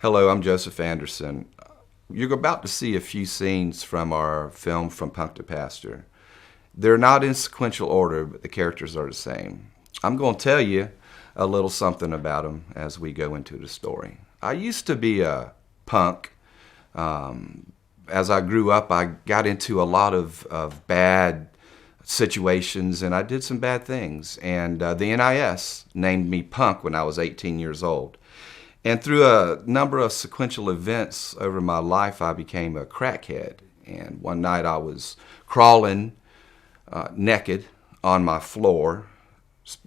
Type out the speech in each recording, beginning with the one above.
Hello, I'm Joseph Anderson. You're about to see a few scenes from our film From Punk to Pastor. They're not in sequential order, but the characters are the same. I'm going to tell you a little something about them as we go into the story. I used to be a punk. As I grew up, I got into a lot of bad situations and I did some bad things. And the NIS named me punk when I was 18 years old. And through a number of sequential events over my life, I became a crackhead. And one night I was crawling naked on my floor,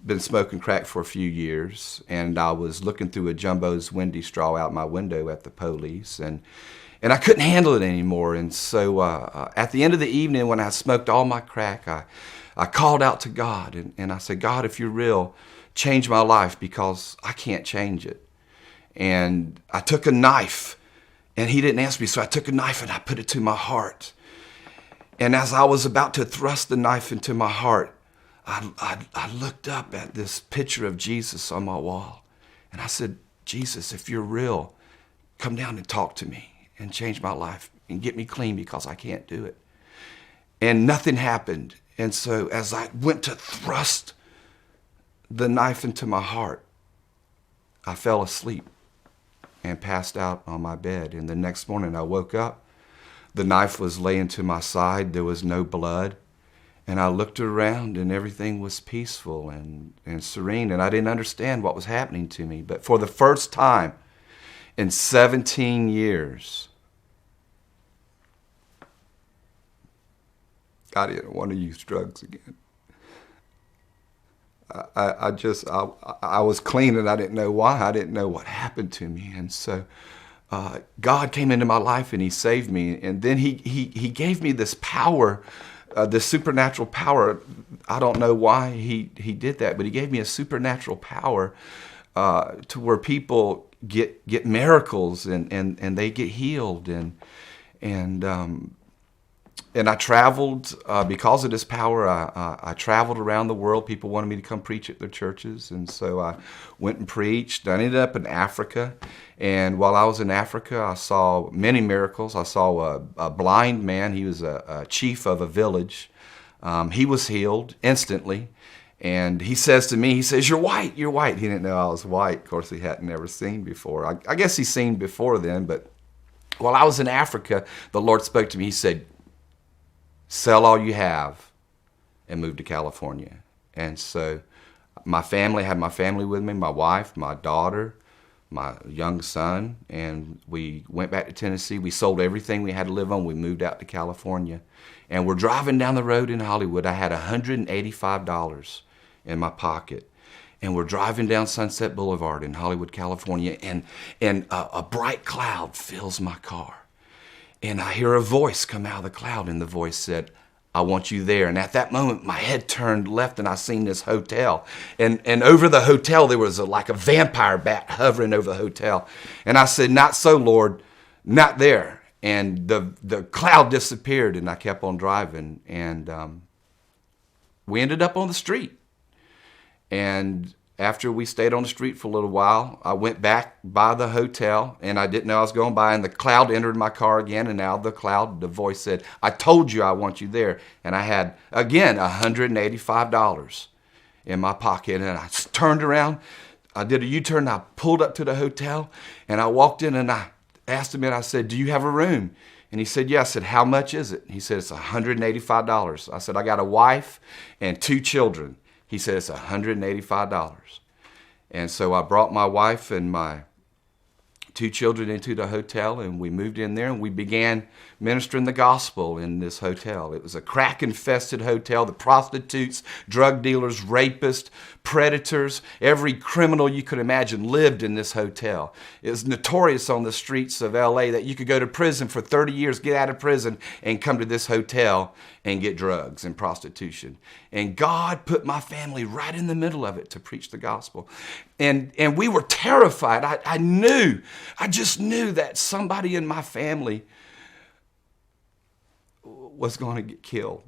been smoking crack for a few years, and I was looking through a jumbo's windy straw out my window at the police, and I couldn't handle it anymore. And so at the end of the evening, when I smoked all my crack, I called out to God, and I said, God, if you're real, change my life because I can't change it. And I took a knife, and he didn't answer me, so I took a knife and I put it to my heart. And as I was about to thrust the knife into my heart, I looked up at this picture of Jesus on my wall. And I said, Jesus, if you're real, come down and talk to me and change my life and get me clean because I can't do it. And nothing happened. And so as I went to thrust the knife into my heart, I fell asleep and passed out on my bed. And the next morning I woke up. The knife was laying to my side. There was no blood. And I looked around and everything was peaceful and serene. And I didn't understand what was happening to me. But for the first time in 17 years, I didn't want to use drugs again. I was clean and I didn't know why. I didn't know what happened to me. And so God came into my life and he saved me. And then he gave me this power, this supernatural power. I don't know why he did that, but he gave me a supernatural power to where people get miracles and they get healed. And I traveled, because of this power, I traveled around the world. People wanted me to come preach at their churches. And so I went and preached. I ended up in Africa. And while I was in Africa, I saw many miracles. I saw a blind man. He was a chief of a village. He was healed instantly. And he says to me, he says, you're white, you're white. He didn't know I was white. Of course, he hadn't never seen before. I guess he's seen before then. But while I was in Africa, the Lord spoke to me. He said, sell all you have and move to California. And so my family, had my family with me, my wife, my daughter, my young son, and we went back to Tennessee. We sold everything we had to live on. We moved out to California. And we're driving down the road in Hollywood. I had $185 in my pocket. And we're driving down Sunset Boulevard in Hollywood, California, and a bright cloud fills my car. And I hear a voice come out of the cloud, and the voice said, I want you there. And at that moment, my head turned left, and I seen this hotel. And over the hotel, there was like a vampire bat hovering over the hotel. And I said, not so, Lord, not there. And the cloud disappeared, and I kept on driving. And we ended up on the street. And after we stayed on the street for a little while, I went back by the hotel, and I didn't know I was going by, and the cloud entered my car again, and now the cloud, the voice said, I told you I want you there. And I had, again, $185 in my pocket, and I turned around, I did a U-turn, I pulled up to the hotel, and I walked in, and I asked him, and I said, do you have a room? And he said, yeah. I said, how much is it? He said, it's $185. I said, I got a wife and 2 children. He said, it's $185. And so I brought my wife and my 2 children into the hotel, and we moved in there, and we began ministering the gospel in this hotel. It was a crack-infested hotel. The prostitutes, drug dealers, rapists, predators, every criminal you could imagine lived in this hotel. It was notorious on the streets of LA that you could go to prison for 30 years, get out of prison, and come to this hotel and get drugs and prostitution. And God put my family right in the middle of it to preach the gospel. And we were terrified. I just knew that somebody in my family was going to get killed.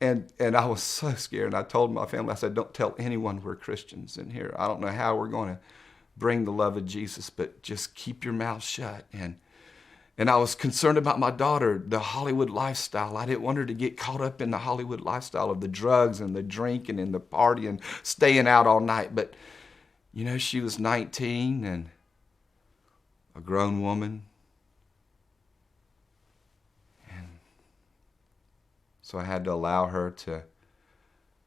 And I was so scared. And I told my family, I said, don't tell anyone we're Christians in here. I don't know how we're going to bring the love of Jesus, but just keep your mouth shut. And I was concerned about my daughter, the Hollywood lifestyle. I didn't want her to get caught up in the Hollywood lifestyle of the drugs and the drinking and the partying, staying out all night. But, you know, she was 19 and a grown woman. And so I had to allow her to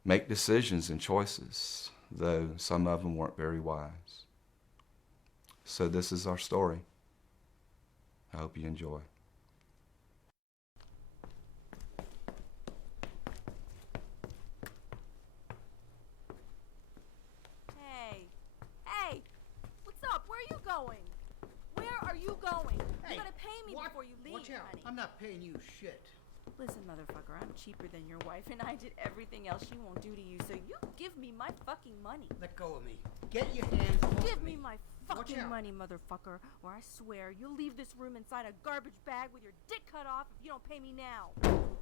make decisions and choices, though some of them weren't very wise. So this is our story. I hope you enjoy. Hey, what's up? Where are you going? Where are you going? Hey, you gotta pay me before you leave, Watch out. honey. I'm not paying you shit. Listen, motherfucker, I'm cheaper than your wife, and I did everything else she won't do to you, so you give me my fucking money. Let go of me. Get your hands off Give of me my Watch fucking out. money, motherfucker, or I swear you'll leave this room inside a garbage bag with your dick cut off if you don't pay me now.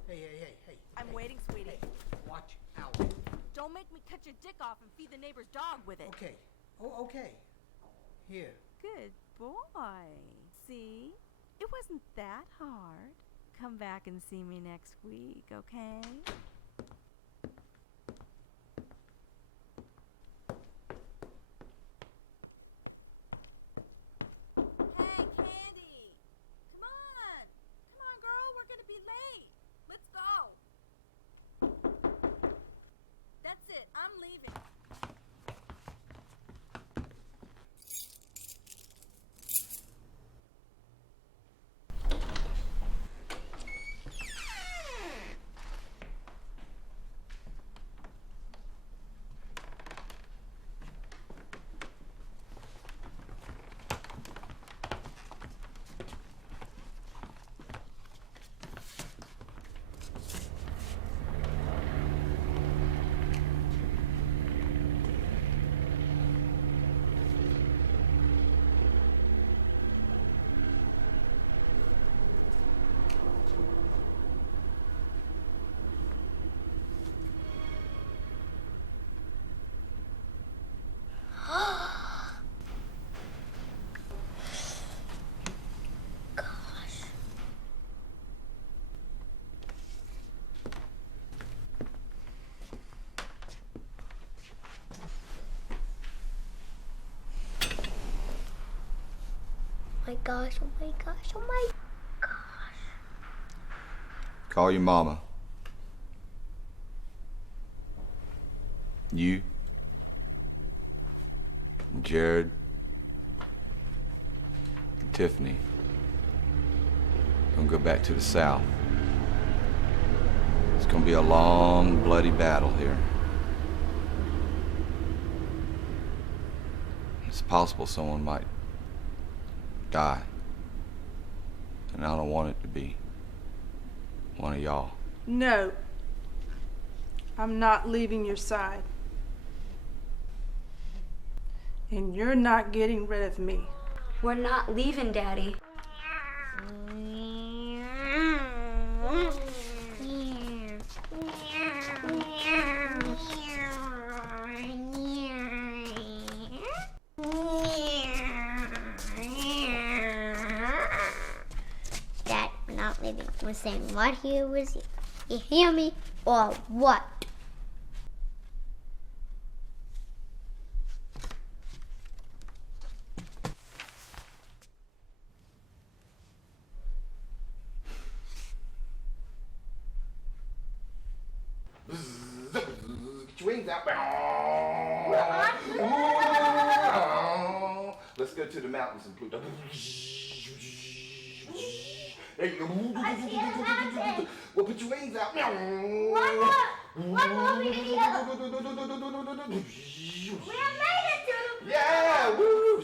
Hey. I'm waiting, sweetie. Hey, watch out. Don't make me cut your dick off and feed the neighbor's dog with it. Okay. Oh, okay. Here. Good boy. See? It wasn't that hard. Come back and see me next week, okay? Hey, Candy! Come on! Come on, girl, we're gonna be late. Let's go. That's it, I'm leaving. Oh my gosh, oh my gosh, oh my gosh. Call your mama. You, Jared, and Tiffany, gonna go back to the South. It's gonna be a long, bloody battle here. It's possible someone might die. And I don't want it to be one of y'all. No, I'm not leaving your side. And you're not getting rid of me. We're not leaving, Daddy. Dad, we're not leaving. We're saying what he was. You hear me or what? Wings out. Let's go to the mountains and Pluto. There you go. Well, put your wings out. One more we can go. We have made it to. Yeah. Woo.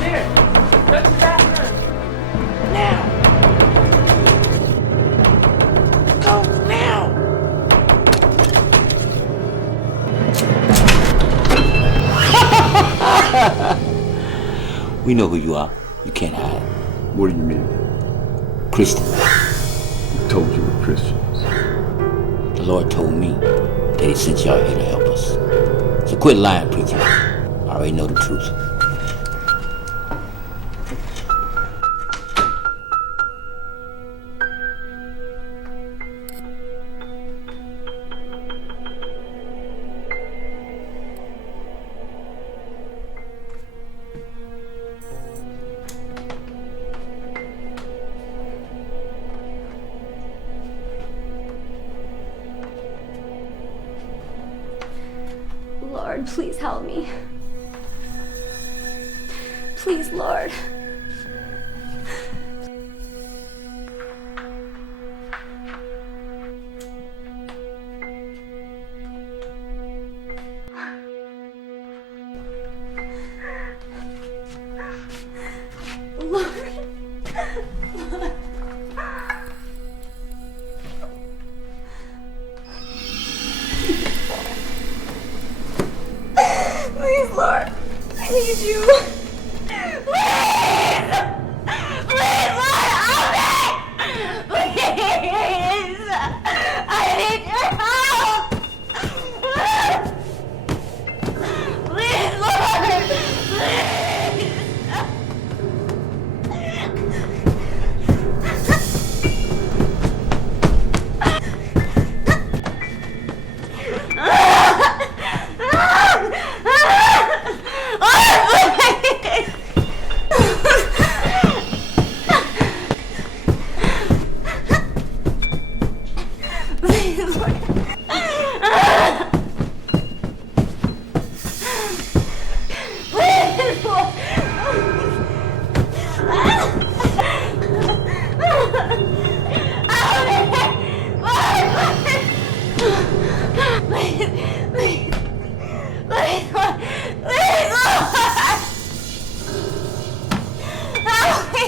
Here, go to the bathroom. Now! Go now! We know who you are. You can't hide. What do you mean? Christian. I told you we're Christians. Lord told me that he sent y'all here to help us. So quit lying, preacher. I already know the truth. Lord, please help me. Please, Lord. Please, Lord. I need you. Please! Please, Lord, help me! Please! I need your help! Please, Lord! Please, Lord. Please, Lord. Please, please, please, Lord. Please, Lord. Help me.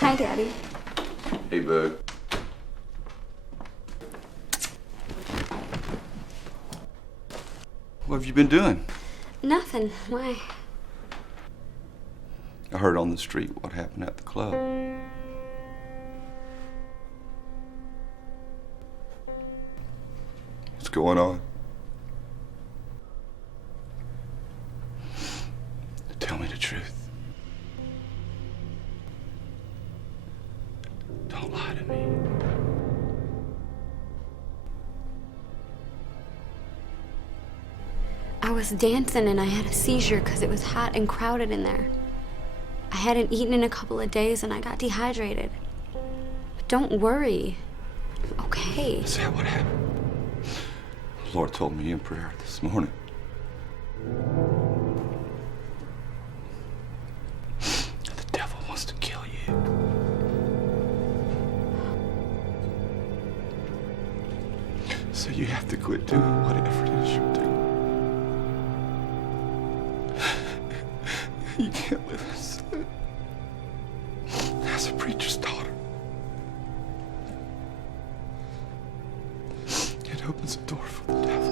Hi, Daddy. Hey, bud. What have you been doing? Nothing. Why? I heard on the street what happened at the club. What's going on? Tell me the truth. Don't lie to me. I was dancing and I had a seizure because it was hot and crowded in there. I hadn't eaten in a couple of days and I got dehydrated. But don't worry. I'm okay. Is that what happened? The Lord told me in prayer this morning. The devil wants to kill you. So you have to quit doing whatever it is you're doing. You can't live in sin. As a preacher's daughter, it opens a door for the devil.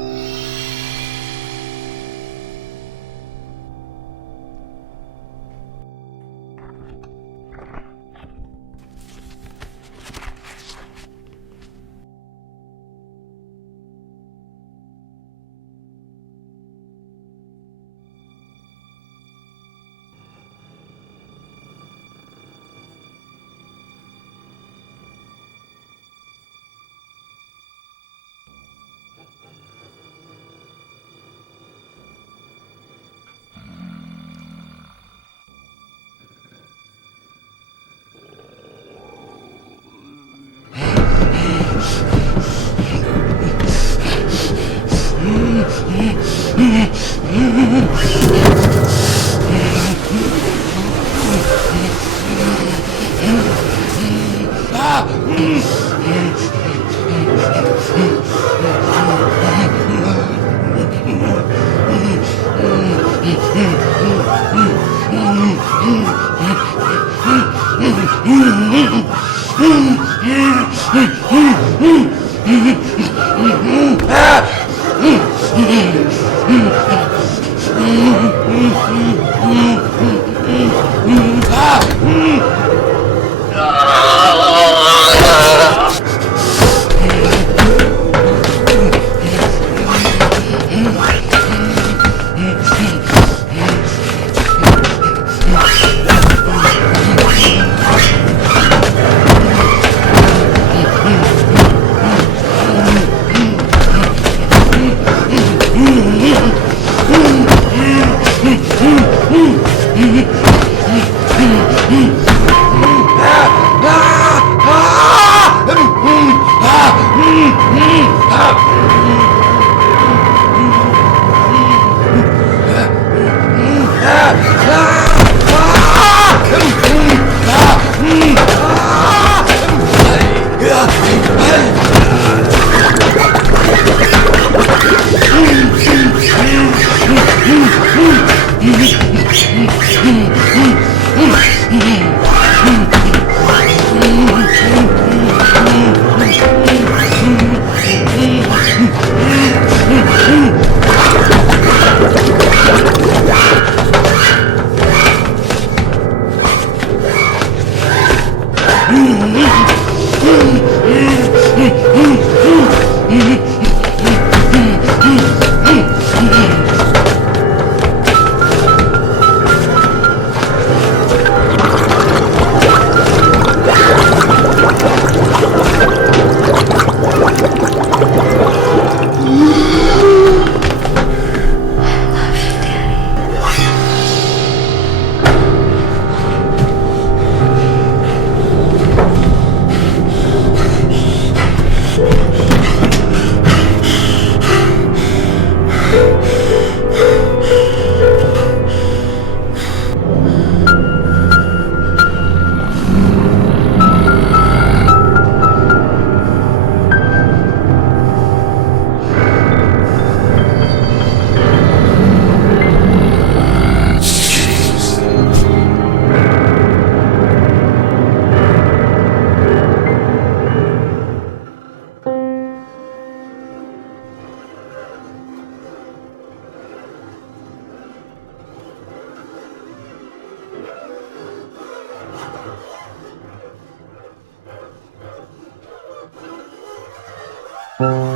Bye.